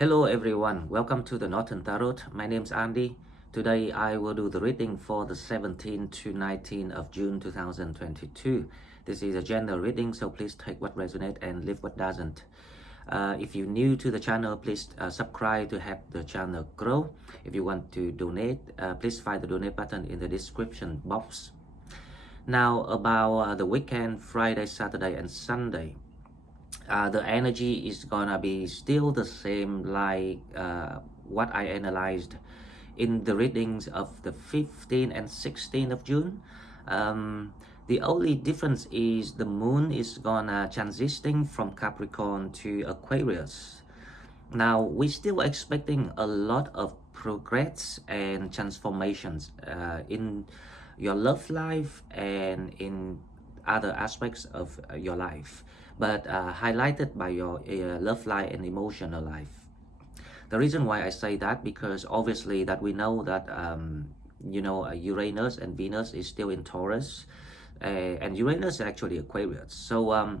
Hello everyone, welcome to the Northern Tarot. My name is Andy. Today I will do the reading for the 17th to 19th of June 2022. This is a general reading, so please take what resonates and leave what doesn't. If you're new to the channel, please subscribe to help the channel grow. If you want to donate, please find the donate button in the description box. Now about the weekend, Friday, Saturday and Sunday. The energy is gonna be still the same like what I analyzed in the readings of the 15th and 16th of June. The only difference is the moon is gonna transiting from Capricorn to Aquarius. Now we're still expecting a lot of progress and transformations in your love life and in other aspects of your life, but highlighted by your love life and emotional life. The reason why I say that, because obviously that we know that Uranus and Venus is still in Taurus, and Uranus is actually Aquarius. So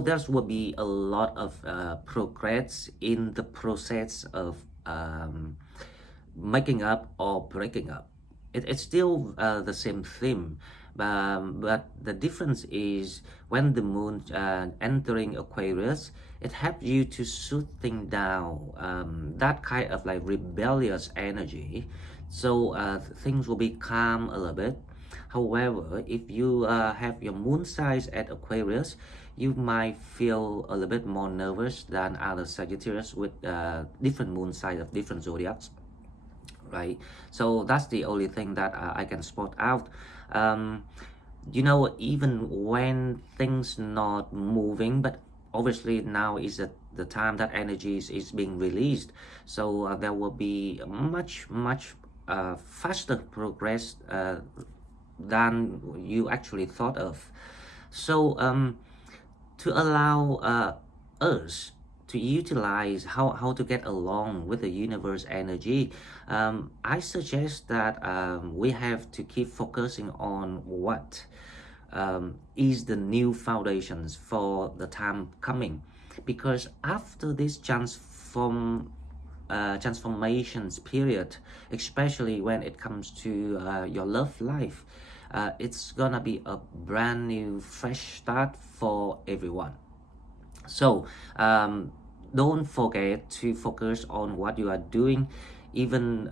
there will be a lot of progress in the process of making up or breaking up. It's still the same theme, but the difference is when the moon entering Aquarius, it helps you to shoot things down, that kind of like rebellious energy. So things will be calm a little bit. However, if you have your moon signs at Aquarius, you might feel a little bit more nervous than other Sagittarius with different moon signs of different zodiacs, right? So that's the only thing that I can spot out. Even when things not moving, but obviously now is the time that energy is being released, so there will be much faster progress than you actually thought of. So to allow us to utilize how to get along with the universe energy, I suggest that we have to keep focusing on what is the new foundations for the time coming, because after this transformations period, especially when it comes to your love life, it's gonna be a brand new fresh start for everyone. So don't forget to focus on what you are doing, even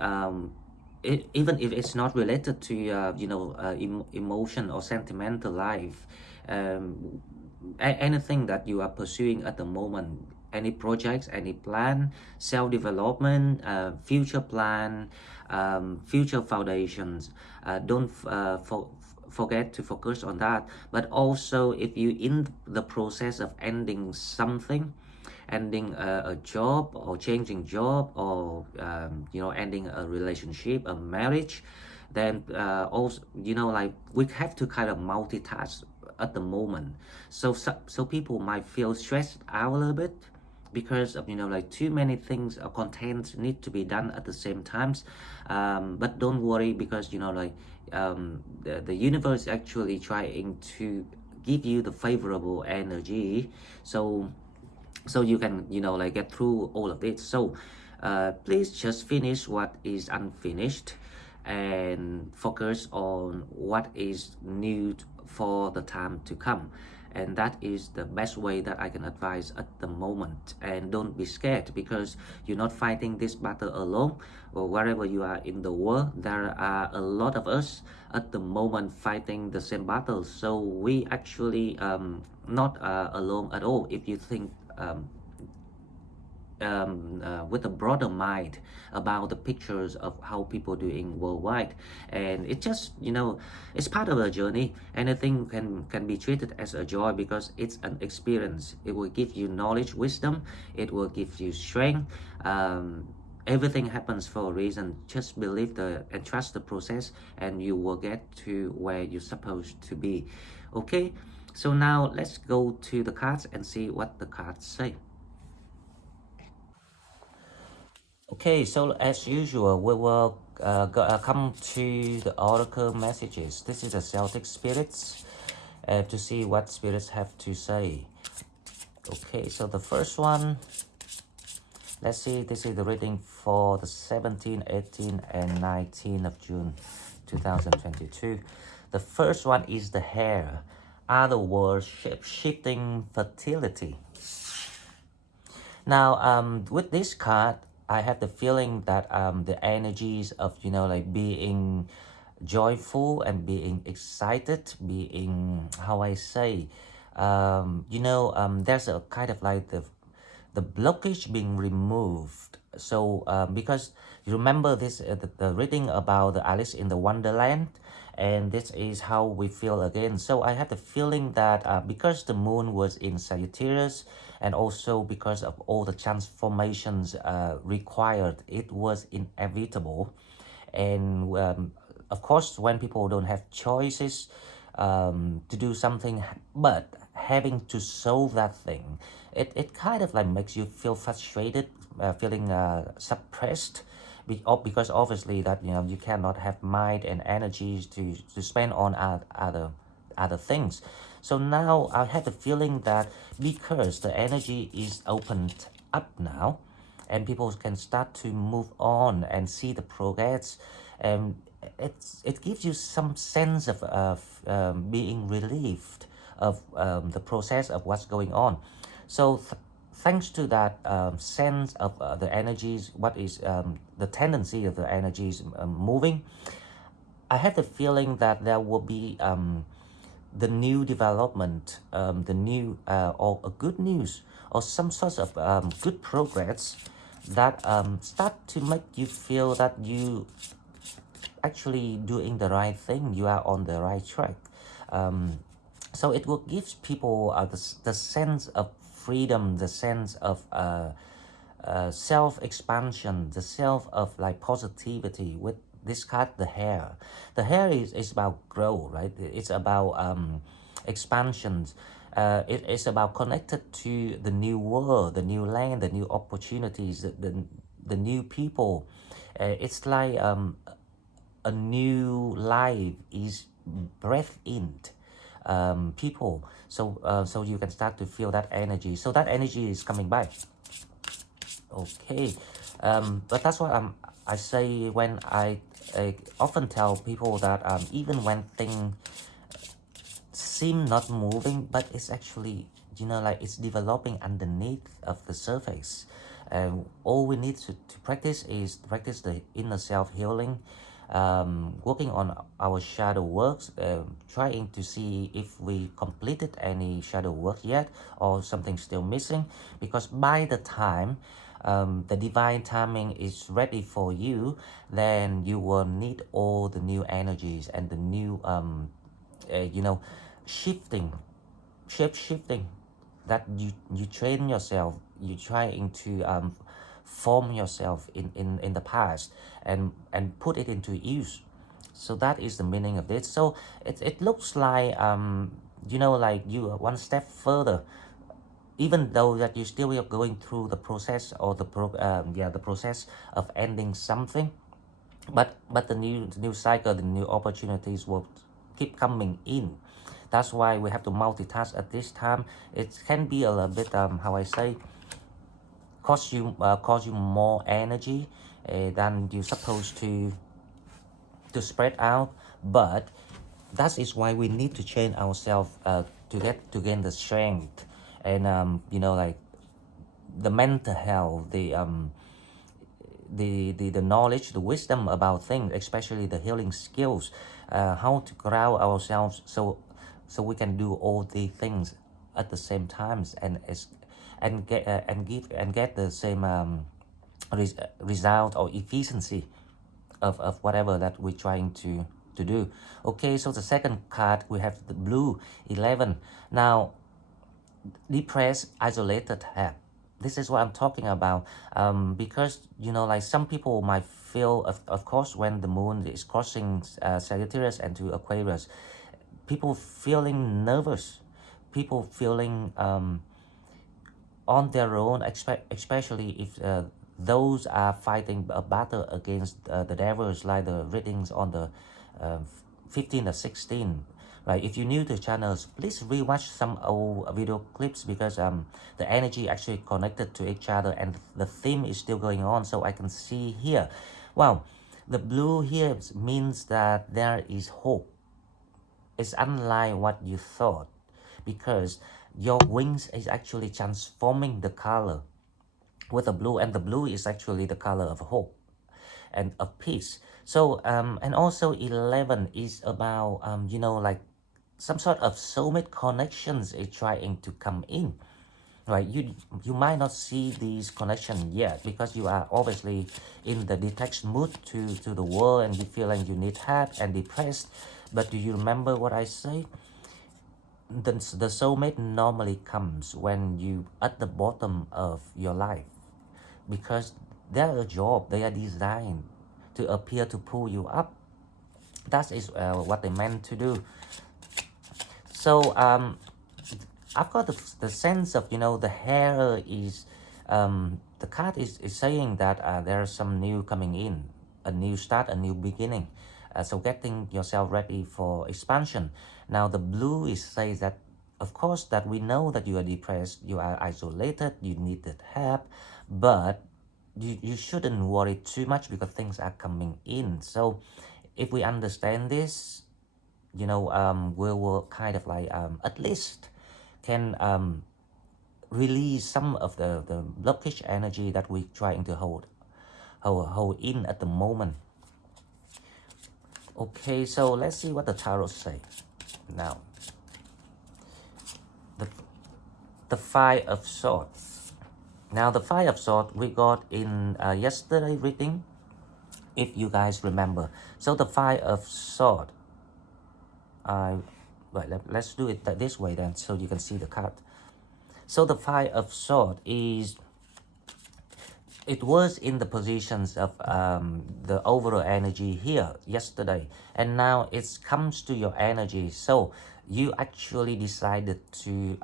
even if it's not related to emotion or sentimental life. Anything that you are pursuing at the moment, any projects, any plan, self-development, future plan, future foundations, don't forget to focus on that. But also, if you in the process of ending something, ending a job or changing job, or ending a relationship, a marriage, then also like we have to kind of multitask at the moment. So people might feel stressed out a little bit because of like too many things or content need to be done at the same times. But don't worry, because the universe is actually trying to give you the favorable energy, so you can get through all of it. So please just finish what is unfinished and focus on what is new for the time to come. And that is the best way that I can advise at the moment. And don't be scared, because you're not fighting this battle alone. Or wherever you are in the world, there are a lot of us at the moment fighting the same battle. So we actually not alone at all, if you think with a broader mind about the pictures of how people doing worldwide. And it just it's part of a journey. Anything can be treated as a joy, because it's an experience. It will give you knowledge, wisdom, it will give you strength. Everything happens for a reason. Just believe and trust the process, and you will get to where you're supposed to be. Okay, so now let's go to the cards and see what the cards say. Okay, so as usual, we will come to the oracle messages. This is the Celtic spirits, to see what spirits have to say. Okay, so the first one, Let's see, this is the reading for the 17, 18, and 19 of June 2022. The first one is the hair, other words, shape-shifting fertility. Now, with this card, I have the feeling that the energies of, you know, like being joyful and being excited, being, how I say, there's a kind of like the blockage being removed. So because you remember this the reading about the Alice in the Wonderland, and this is how we feel again. So I have the feeling that because the moon was in Sagittarius, and also because of all the transformations required, it was inevitable. And of course, when people don't have choices to do something, but having to solve that thing, it kind of like makes you feel frustrated, feeling suppressed, because obviously that, you know, you cannot have mind and energies to spend on other things. So now I have the feeling that because the energy is opened up now, and people can start to move on and see the progress, and it gives you some sense of being relieved of the process of what's going on. So thanks to that sense of the energies, what is the tendency of the energies moving, I have the feeling that there will be the new development, the new or a good news, or some sort of good progress that start to make you feel that you actually doing the right thing, you are on the right track. So it will give people the sense of freedom, the sense of self-expansion, the self of like positivity. With this card, the hair is about growth, right? It's about expansions. It is about connected to the new world, the new land, the new opportunities, the new people. It's like a new life is breathed in people. So you can start to feel that energy. So that energy is coming back. Okay, but that's what I say when I often tell people that even when things seem not moving, but it's actually, you know, like it's developing underneath of the surface. All we need to practice is practice the inner self-healing, working on our shadow works, trying to see if we completed any shadow work yet or something still missing, because by the time the divine timing is ready for you, then you will need all the new energies and the new shifting, shape shifting, that you train yourself, you trying to form yourself in the past and put it into use. So that is the meaning of this. So it looks like like you are one step further, even though that you still are going through the process or the process of ending something, but the new cycle, the new opportunities will keep coming in. That's why we have to multitask at this time. It can be a little bit how I say, cost you more energy than you're supposed to spread out. But that is why we need to change ourselves to gain the strength, and like the mental health, the knowledge, the wisdom about things, especially the healing skills, how to ground ourselves, so we can do all the things at the same times, and get the same result or efficiency of whatever that we're trying to do. Okay, so the second card, we have the blue 11. Now, depressed, isolated head. This is what I'm talking about. Because like some people might feel, of course, when the moon is crossing Sagittarius and to Aquarius, people feeling nervous, people feeling on their own, especially if those are fighting a battle against the devils, like the readings on the 15 or 16. right? If you're new to channels, please rewatch some old video clips, because the energy actually connected to each other and the theme is still going on. So I can see here, wow, the blue here means that there is hope. It's unlike what you thought, because your wings is actually transforming the color with the blue, and the blue is actually the color of hope and of peace. So and also 11 is about you know, like some sort of soulmate connections is trying to come in, right? You might not see these connections yet, because you are obviously in the detached mood to the world, and you feel like you need help and depressed. But do you remember what I say? The soulmate normally comes when you at the bottom of your life, because they're a job, they are designed to appear to pull you up. That is what they meant to do. So I've got the sense of, you know, the hair is the card is saying that there's some new coming in, a new start, a new beginning. So getting yourself ready for expansion. Now the blue is says that, of course, that we know that you are depressed, you are isolated, you needed help, but you shouldn't worry too much, because things are coming in. So if we understand this, you know, we will kind of like at least can release some of the blockage energy that we're trying to hold in at the moment. Okay, so let's see what the tarot say now. The Five of Swords. Now the Five of Swords we got in yesterday reading, if you guys remember. So the Five of Swords, right, let's do it this way then, so you can see the card. So the Five of Swords is, it was in the positions of the overall energy here yesterday, and now it comes to your energy. So you actually decided to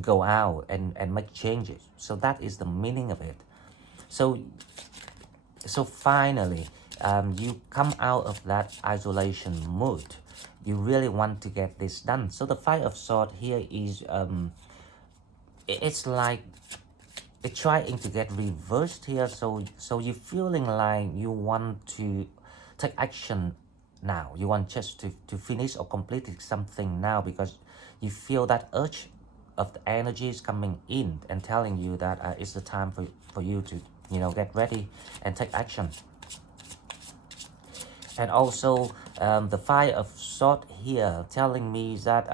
go out and make changes. So that is the meaning of it. So finally you come out of that isolation mood. You really want to get this done. So the Five of Swords here is it's like it's trying to get reversed here. So you're feeling like you want to take action now. You want just to finish or complete something now, because you feel that urge of the energy is coming in and telling you that it's the time for you to, you know, get ready and take action. And also the Five of Swords here telling me that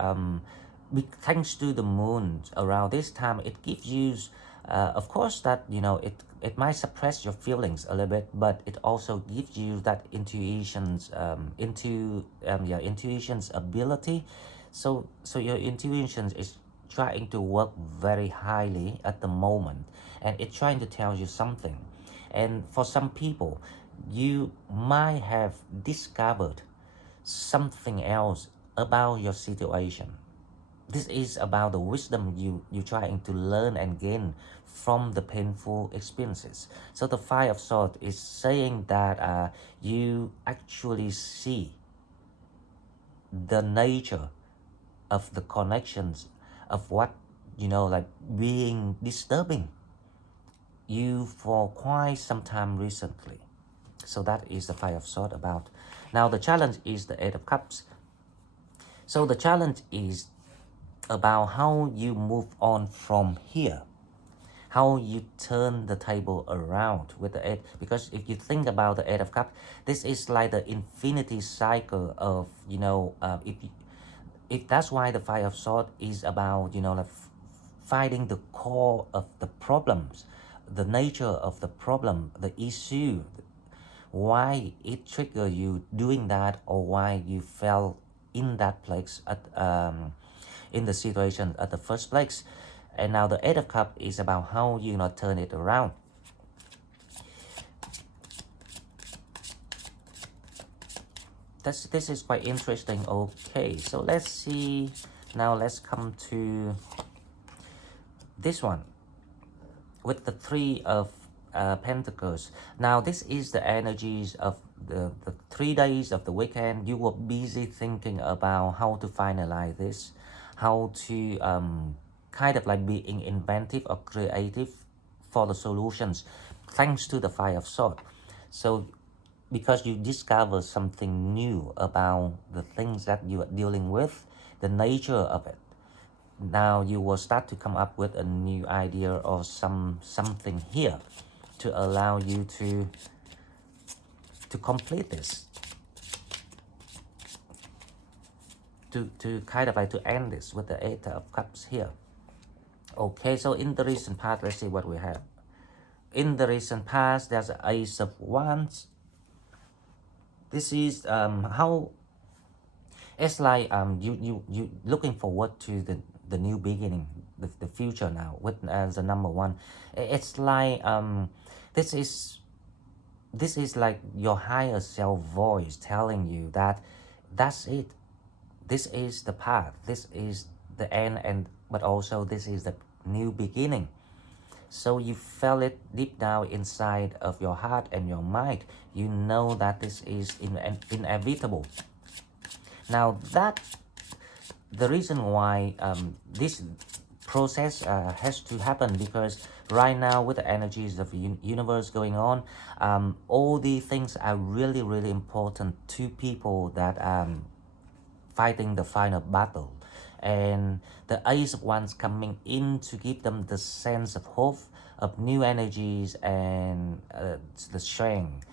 thanks to the moon around this time, it gives you of course that, you know, it might suppress your feelings a little bit, but it also gives you that intuition's intuition's ability. So your intuition is trying to work very highly at the moment, and it's trying to tell you something. And for some people, you might have discovered something else about your situation. This is about the wisdom you're trying to learn and gain from the painful experiences. So the Five of Swords is saying that you actually see the nature of the connections of what, you know, like being disturbing you for quite some time recently. So that is the Five of Swords about. Now the challenge is the Eight of Cups. So the challenge is about how you move on from here, how you turn the table around with the Eight. Because if you think about the Eight of Cups, this is like the infinity cycle of, you know, if that's why the Five of Swords is about, you know, like finding the core of the problems, the nature of the problem, the issue, why it triggered you doing that, or why you fell in that place at in the situation at the first place. And now the Eight of Cups is about how you know turn it around. This is quite interesting. Okay, so let's see. Now let's come to this one with the Three of Pentacles. Now this is the energies of the 3 days of the weekend, you were busy thinking about how to finalize this, how to kind of like being inventive or creative for the solutions, thanks to the Five of Swords. So because you discover something new about the things that you are dealing with, the nature of it. Now you will start to come up with a new idea or something here to allow you to complete this, to kind of like to end this with the Eight of Cups here. Okay, so in the recent past, let's see what we have. In the recent past, there's an Ace of Wands. This is how it's like you looking forward to the new beginning, the future now with the number one. It's like this is like your higher self voice telling you that that's it. This is the path. This is the end, and but also this is the new beginning. So you feel it deep down inside of your heart and your mind. You know that this is inevitable. Now that the reason why this process has to happen, because right now with the energies of the universe going on, all these things are really important to people that fighting the final battle. And the Ace of Wands coming in to give them the sense of hope, of new energies, and the strength.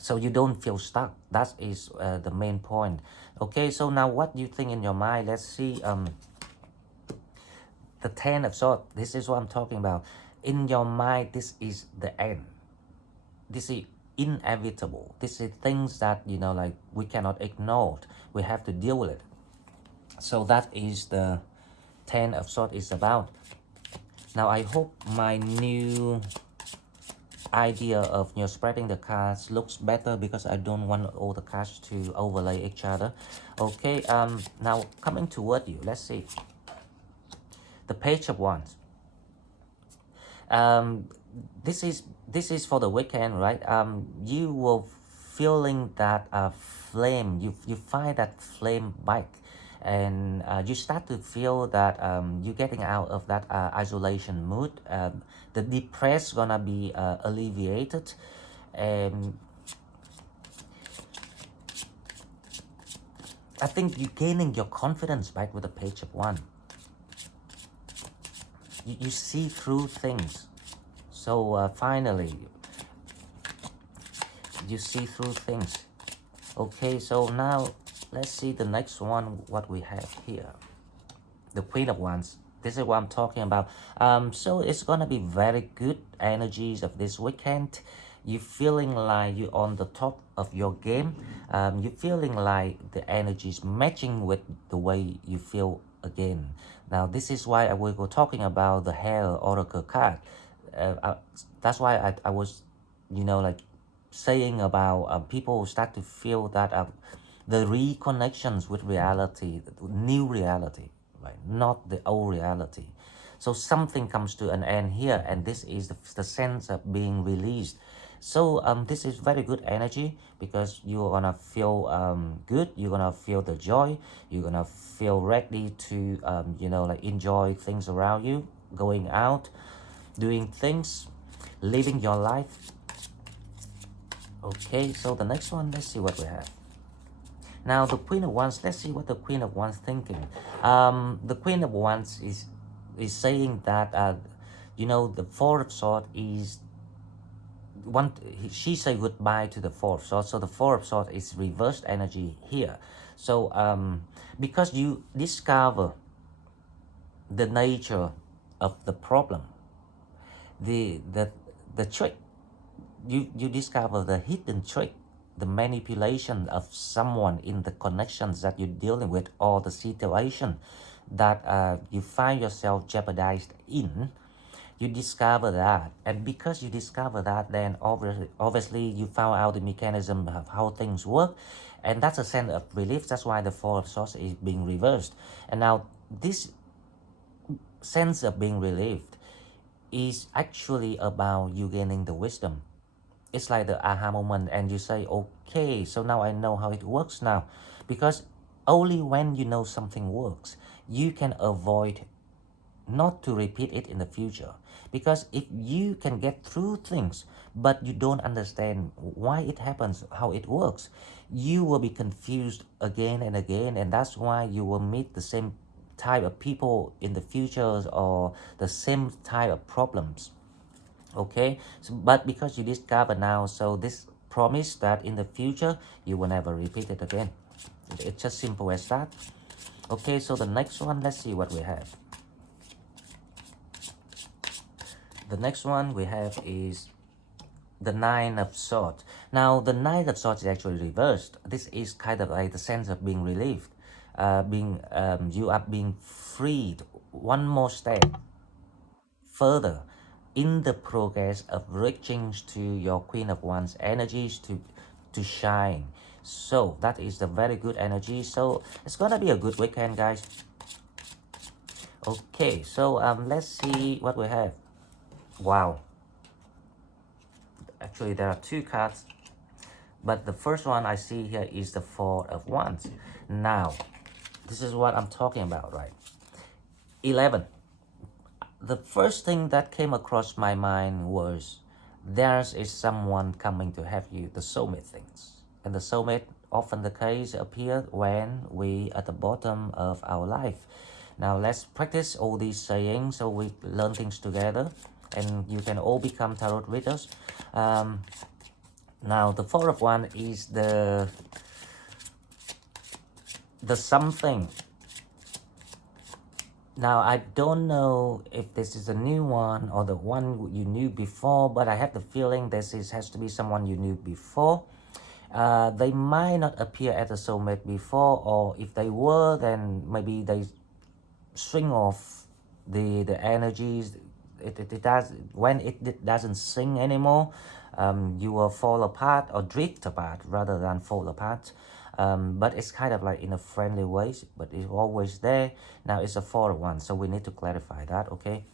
So you don't feel stuck. That is the main point. Okay, so now what you think in your mind? Let's see. The Ten of Swords. This is what I'm talking about. In your mind, this is the end. This is inevitable. This is things that, you know, like we cannot ignore. We have to deal with it. So that is the Ten of Swords is about. Now I hope my new idea of, you know, spreading the cards looks better, because I don't want all the cards to overlay each other. Okay, now coming toward you, let's see. The Page of Wands. This is for the weekend, right? You will feeling that flame. You find that flame back, and you start to feel that you're getting out of that isolation mood. The depressed gonna be alleviated, and I think you're gaining your confidence back with the Page of Wands. You see through things. So finally, you see through things. Okay, so now let's see the next one, what we have here. The Queen of Wands. This is what I'm talking about. So it's gonna be very good energies of this weekend. You're feeling like you're on the top of your game. You're feeling like the energy is matching with the way you feel again. Now this is why we were talking about the Hare Oracle card. That's why I was, you know, like saying about people start to feel that the reconnections with reality, new reality, right? Not the old reality. So something comes to an end here, and this is the sense of being released. So this is very good energy, because you're gonna feel good. You're gonna feel the joy. You're gonna feel ready to you know, like enjoy things around you, going out, doing things, living your life. Okay, so the next one, let's see what we have. Now the Queen of Wands, let's see what the Queen of Wands thinking. The Queen of Wands is saying that you know, the Four of Swords is she say goodbye to the Four of Swords. So the Four of Swords is reversed energy here. So because you discover the nature of the problem, the trick, you discover the hidden trick, the manipulation of someone in the connections that you're dealing with, or the situation that you find yourself jeopardized in. You discover that, and because you discover that, then obviously you found out the mechanism of how things work, and that's a sense of relief. That's why the Four of Swords is being reversed. And now this sense of being relieved is actually about you gaining the wisdom. it's like the aha moment, and you say, okay, so now I know how it works now. Because only when you know something works, you can avoid not to repeat it in the future. Because if you can get through things but you don't understand why it happens, how it works, you will be confused again and again, and that's why you will meet the same type of people in the future, or the same type of problems. Okay, so, but because you discover now, so this promise that in the future you will never repeat it again. It's just simple as that. Okay, so the next one, let's see what we have. The next one we have is the Nine of Swords. Now, the Nine of Swords is actually reversed. This is kind of like the sense of being relieved, you are being freed. One more step further in the progress of reaching to your Queen of Wands energies to shine. So that is the very good energy. So it's gonna be a good weekend, guys. Okay, so let's see what we have. Wow, actually there are two cards, but the first one I see here is the Four of Wands. Now, this is what I'm talking about, right? 11. The first thing that came across my mind was there is someone coming to have you, the soulmate things. And the soulmate, often the case, appear when we at the bottom of our life. Now let's practice all these sayings so we learn things together, and you can all become tarot readers. Now the Four of Wands is the something. Now, I don't know if this is a new one or the one you knew before, but I have the feeling has to be someone you knew before. They might not appear as a soulmate before, or if they were, then maybe they swing off the energies. It does, when it doesn't sing anymore, you will fall apart or drift apart rather than fall apart. But it's kind of like in a friendly way, but it's always there. Now it's a 4-1, so we need to clarify that, okay?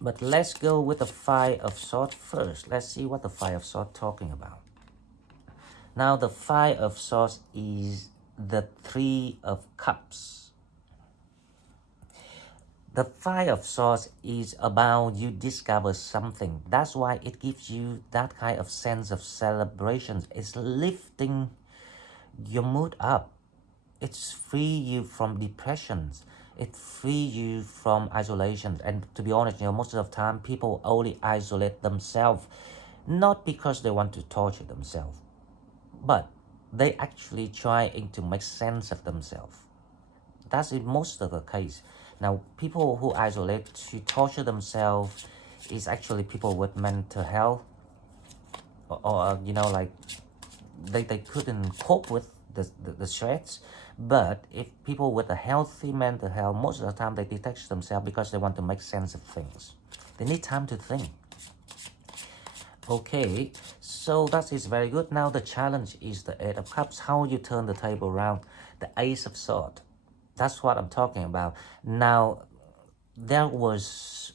But let's go with the Five of Swords first. Let's see what the Five of Swords talking about. Now the Five of Swords is the Three of Cups. The Five of Swords is about you discover something. That's why it gives you that kind of sense of celebration. It's lifting your mood up. It's free you from depressions. It free you from isolation. And to be honest, most of the time people only isolate themselves, not because they want to torture themselves, but they actually trying to make sense of themselves. That's in most of the case. Now, people who isolate to torture themselves is actually people with mental health, or like they couldn't cope with the stress. But if people with a healthy mental health, most of the time they detach themselves because they want to make sense of things. They need time to think. Okay, so that is very good. Now the challenge is the Eight of Cups. How you turn the table around. The Ace of Swords. That's what I'm talking about. Now, there was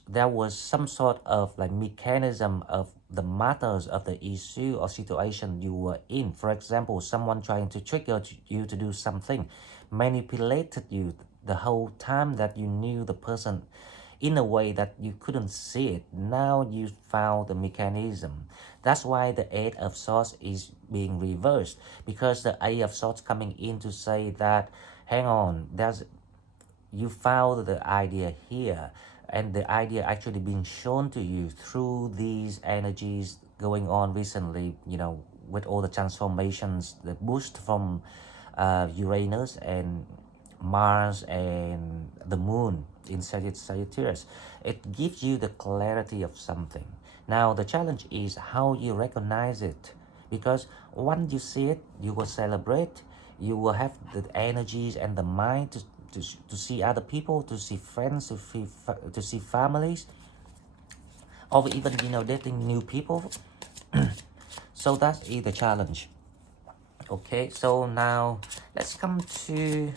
some sort of like mechanism of the matters of the issue or situation you were in. For example, someone trying to trigger you to do something, manipulated you the whole time that you knew the person in a way that you couldn't see it. Now you found the mechanism. That's why the Eight of Swords is being reversed, because the Eight of Swords coming in to say that, hang on, you found the idea here, and the idea actually being shown to you through these energies going on recently, with all the transformations, the boost from Uranus and Mars and the moon in Sagittarius. It gives you the clarity of something. Now the challenge is how you recognize it, because once you see it, you will celebrate, you will have the energies and the mind to see other people, to see friends, to see families, or even dating new people. So that is the challenge. Okay, so now let's come to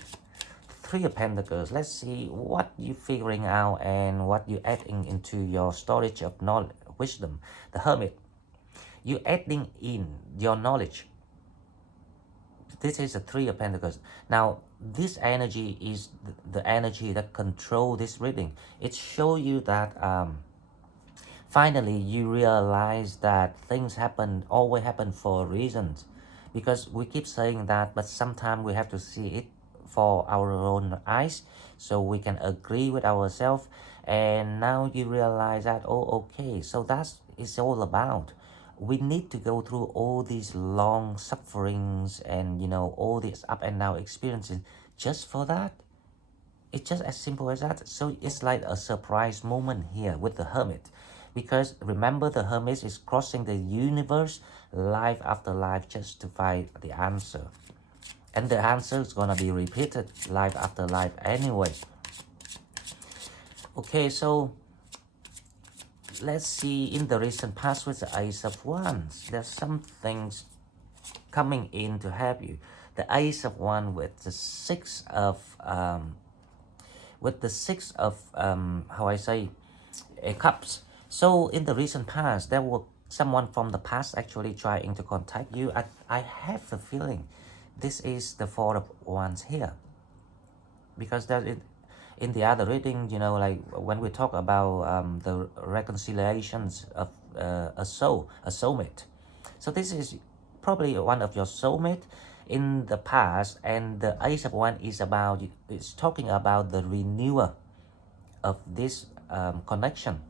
Three of Pentacles. Let's see what you figuring out and what you adding into your storage of knowledge, wisdom. The Hermit. You're adding in your knowledge. This is the Three of Pentacles. Now, this energy is the energy that control this reading. It shows you that finally you realize that things always happen for reasons. Because we keep saying that, but sometimes we have to see it for our own eyes so we can agree with ourselves. And now you realize that, oh, okay, so that's it's all about. We need to go through all these long sufferings and all these up and down experiences just for that. It's just as simple as that. So it's like a surprise moment here with the Hermit. Because remember, the Hermit is crossing the universe life after life just to find the answer. And the answer is going to be repeated life after life anyway. Okay, so let's see in the recent past with the Ace of Wands. There's some things coming in to help you. The Ace of Wands with the Six of Cups. So in the recent past, there was someone from the past actually trying to contact you. I have the feeling this is the Four of Wands here, because that in the other reading, like when we talk about the reconciliations of a soulmate. So this is probably one of your soulmate in the past, and the Ace of Wands is talking about the renewal of this connection.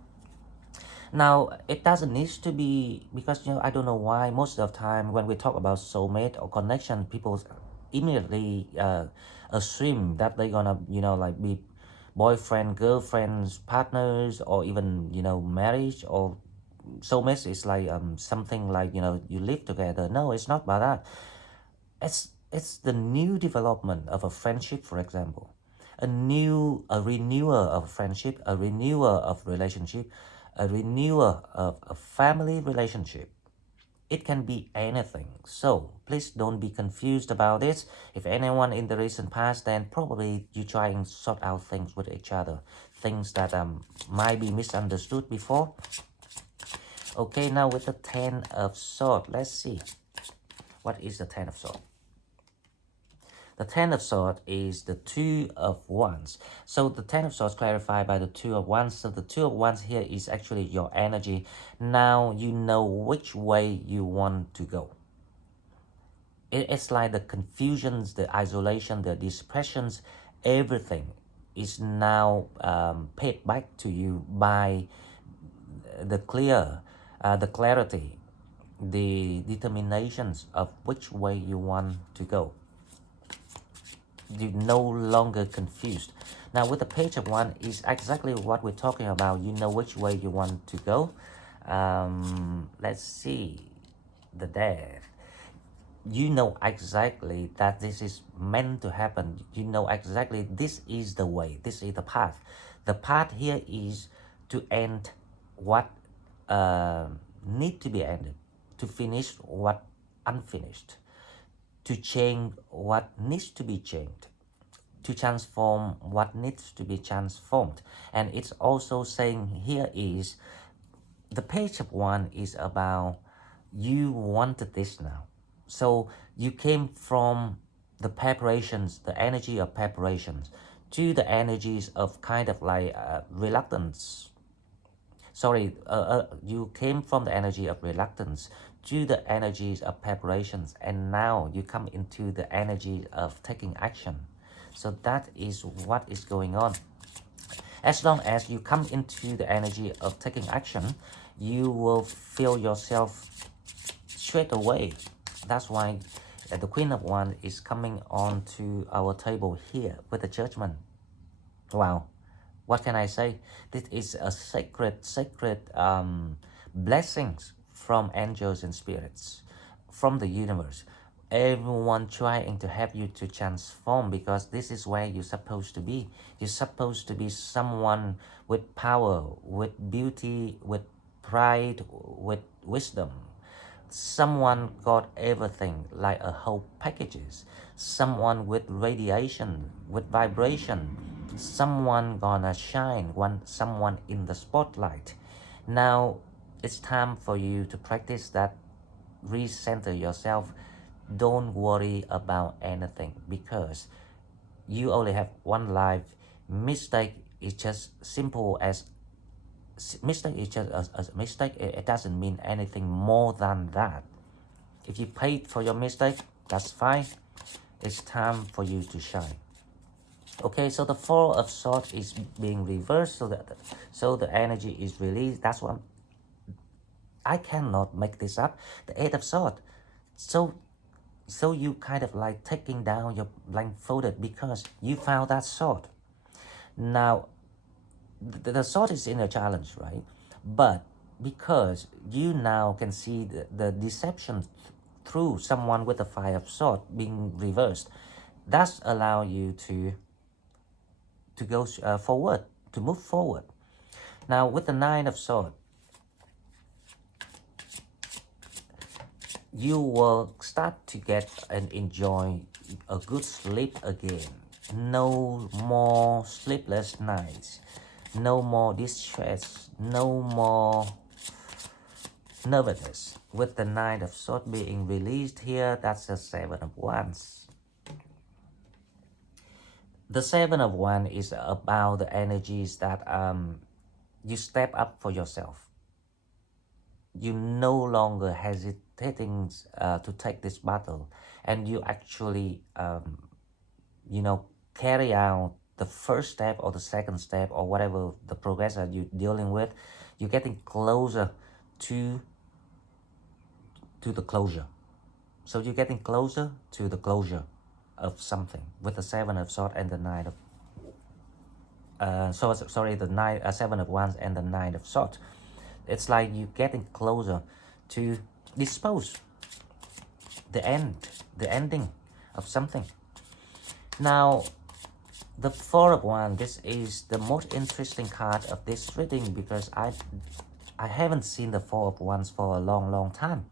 Now, it doesn't need to be, because I don't know why most of the time when we talk about soulmate or connection, people immediately assume that they're gonna like be boyfriend, girlfriends, partners, or even marriage. Or soulmates is like something like you live together. No, it's not about that. It's the new development of a friendship, for example, a renewal of friendship, a renewal of relationship, a renewal of a family relationship. It can be anything. So please don't be confused about this. If anyone in the recent past, then probably you try and sort out things with each other, things that might be misunderstood before. Okay, now with the Ten of Swords, let's see what is the Ten of Swords. The Ten of Swords is the Two of Wands. So the Ten of Swords clarified by the Two of Wands. So the Two of Wands here is actually your energy. Now you know which way you want to go. It's like the confusions, the isolation, the depressions, everything is now paid back to you by the clarity, the determinations of which way you want to go. You're no longer confused. Now with the Page of Wands is exactly what we're talking about. You know which way you want to go. Let's see the Death. You know exactly that this is meant to happen. You know exactly this is the way, this is the path. The path here is to end what need to be ended, to finish what unfinished, to change what needs to be changed, to transform what needs to be transformed. And it's also saying here is the Page of Wands is about you wanted this now. So you came from the preparations, the energy of preparations, to the energies of kind of like reluctance. You came from the energy of reluctance to the energies of preparations, and now you come into the energy of taking action. So that is what is going on. As long as you come into the energy of taking action, you will feel yourself straight away. That's why the Queen of Wands is coming on to our table here with the Judgment. Wow. What can I say? This is a sacred blessings from angels and spirits, from the universe. Everyone trying to help you to transform, because this is where you're supposed to be. You're supposed to be someone with power, with beauty, with pride, with wisdom. Someone got everything, like a whole packages. Someone with radiation, with vibration. Someone gonna shine, someone in the spotlight. Now It's time for you to practice that, recenter yourself. Don't worry about anything because you only have one life. Mistake is just simple as mistake is just a mistake. It doesn't mean anything more than that. If you paid for your mistake, that's fine. It's time for you to shine. Okay, so the Four of Swords is being reversed, so the energy is released. That's what I cannot make this up. The Eight of Swords. So you kind of like taking down your blindfolded because you found that sword. Now, the sword is in a challenge, right? But because you now can see the deception through someone with the Five of Swords being reversed, that's allow you to go forward, to move forward. Now with the Nine of Swords, you will start to get and enjoy a good sleep again. No more sleepless nights, no more distress, no more nervousness. With the Nine of Swords being released here, that's the Seven of Wands. The Seven of Wands is about the energies that you step up for yourself. You no longer hesitating to take this battle, and you actually carry out the first step or the second step or whatever the progress that you're dealing with. You're getting closer to the closure. So you're getting closer to the closure of something with the Seven of Swords and the Nine of Seven of Wands and the Nine of Swords. It's like you're getting closer to dispose the ending of something. Now, the Four of Wands, this is the most interesting card of this reading because I haven't seen the Four of Wands for a long time.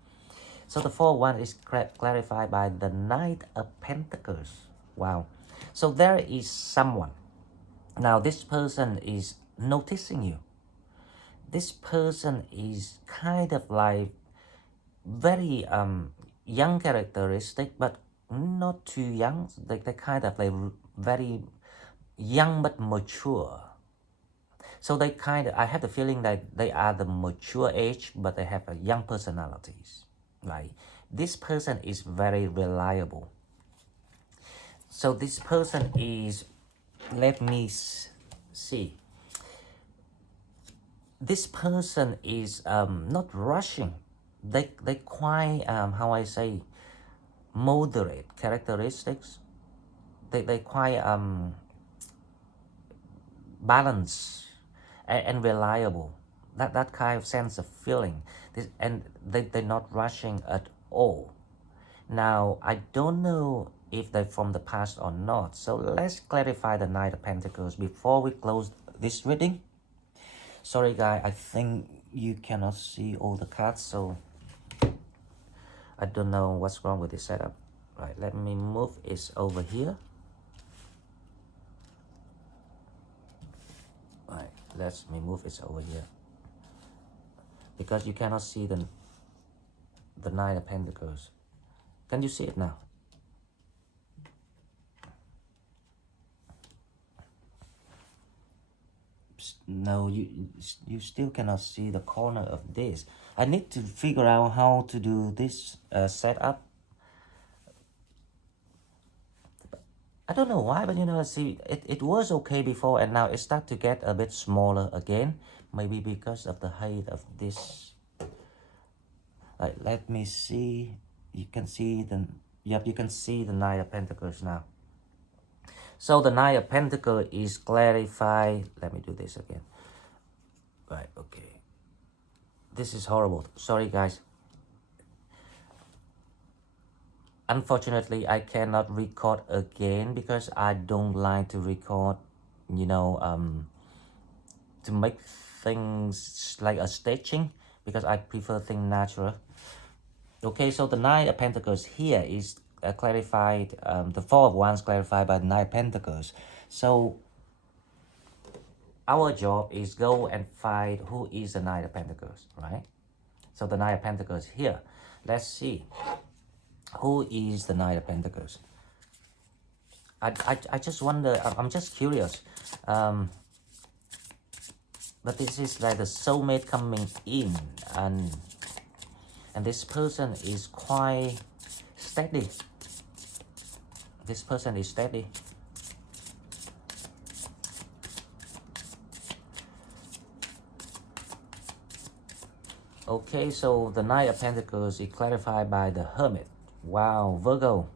So the Four of Wands is clarified by the Knight of Pentacles. Wow. So there is someone. Now this person is noticing you. This person is kind of like very young characteristic, but not too young. They kind of like very young but mature. So they kind of, I have the feeling that they are the mature age, but they have a young personalities, right? This person is very reliable. So this person is, let me see. This person is not rushing. They quite how I say, moderate characteristics. They quite balanced and reliable. That kind of sense of feeling. And they're not rushing at all. Now I don't know if they're from the past or not. So let's clarify the Knight of Pentacles before we close this reading. Sorry guys, I think you cannot see all the cards, so I don't know what's wrong with this setup. Right, let me move it over here. Right, let me move it over here. Because you cannot see the Knight of Pentacles. Can you see it now? No, you still cannot see the corner of this. I need to figure out how to do this setup. I don't know why, but see, it was okay before, and now it starts to get a bit smaller again. Maybe because of the height of this. Right, let me see. You can see the, yep, you can see the Knight of Pentacles now. So the Knight of Pentacles is clarified. Let me do this again. Right, okay. This is horrible. Sorry, guys. Unfortunately, I cannot record again because I don't like to record, to make things like a staging, because I prefer things natural. Okay, so the Knight of Pentacles here is clarified, the Four of Wands clarified by the Knight of Pentacles. So our job is go and find who is the Knight of Pentacles, right? So the Knight of Pentacles here. Let's see. Who is the Knight of Pentacles? I just wonder, I'm just curious. But this is like the soulmate coming in, and this person is quite steady. This person is steady. Okay, so the Knight of Pentacles is clarified by the Hermit. Wow, Virgo.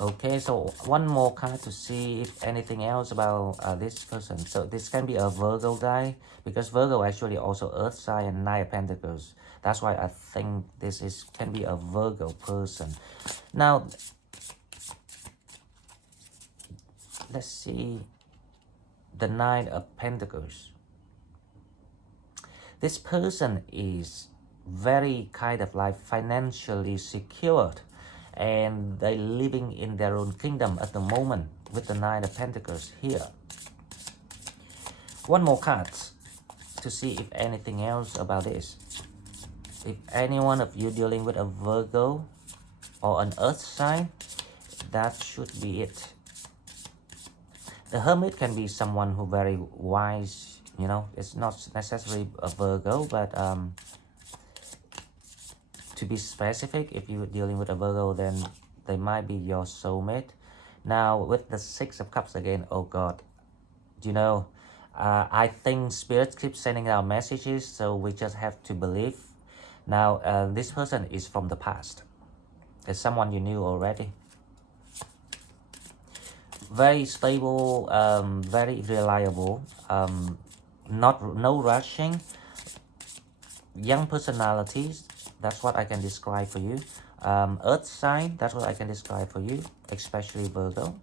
Okay, so one more card to see if anything else about this person. So this can be a Virgo guy, because Virgo actually also Earth sign and Knight of Pentacles. That's why I think this can be a Virgo person. Now, let's see the Knight of Pentacles. This person is very kind of like financially secured, and they're living in their own kingdom at the moment with the Nine of Pentacles here. One more card to see if anything else about this. If any one of you dealing with a Virgo or an Earth sign, that should be it. The Hermit can be someone who very wise, you know, it's not necessarily a Virgo, but to be specific, if you're dealing with a Virgo, then they might be your soulmate. Now, with the Six of Cups again, oh God, you know, I think Spirit keeps sending out messages, so we just have to believe. Now, this person is from the past. It's someone you knew already. Very stable, very reliable, no rushing, young personalities. That's what I can describe for you. Earth sign, that's what I can describe for you, especially Virgo.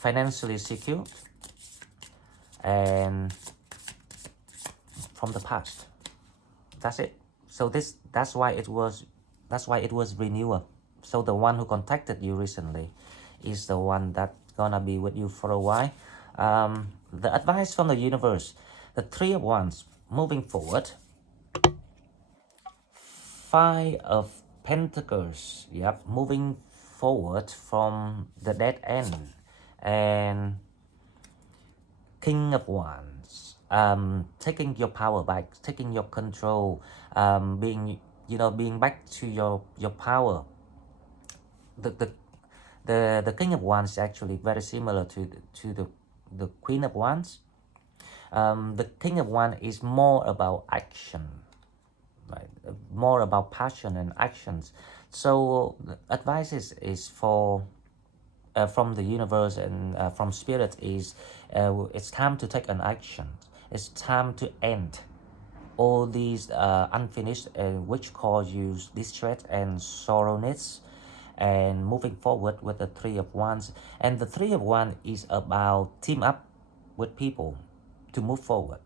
Financially secure, and from the past. That's it. So that's why it was renewal. So the one who contacted you recently is the one that's gonna be with you for a while. The advice from the universe, the Three of Wands, moving forward. Five of Pentacles, yep, moving forward from the dead end, and King of Wands, taking your power back, taking your control, being back to your power. The King of Wands is actually very similar to the Queen of Wands. The King of Wands is more about action. Right, more about passion and actions. So the advice is for from the universe and from Spirit is it's time to take an action. It's time to end all these unfinished which cause you distress and sorrowness, and moving forward with the Three of Wands. And the Three of Wands is about team up with people to move forward,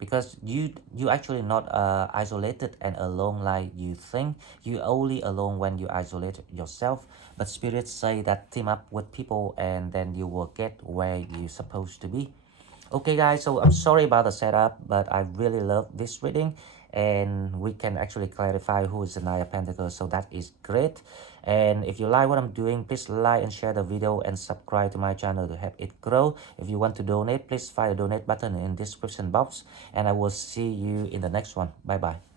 because you actually not isolated and alone like you think. You only alone when you isolate yourself, but spirits say that team up with people and then you will get where you're supposed to be. Okay guys, so I'm sorry about the setup, but I really love this reading, and we can actually clarify who is the Knight of Pentacles, so that is great. And if you like what I'm doing, please like and share the video and subscribe to my channel to help it grow. If you want to donate, please find the donate button in the description box, and I will see you in the next one. Bye bye.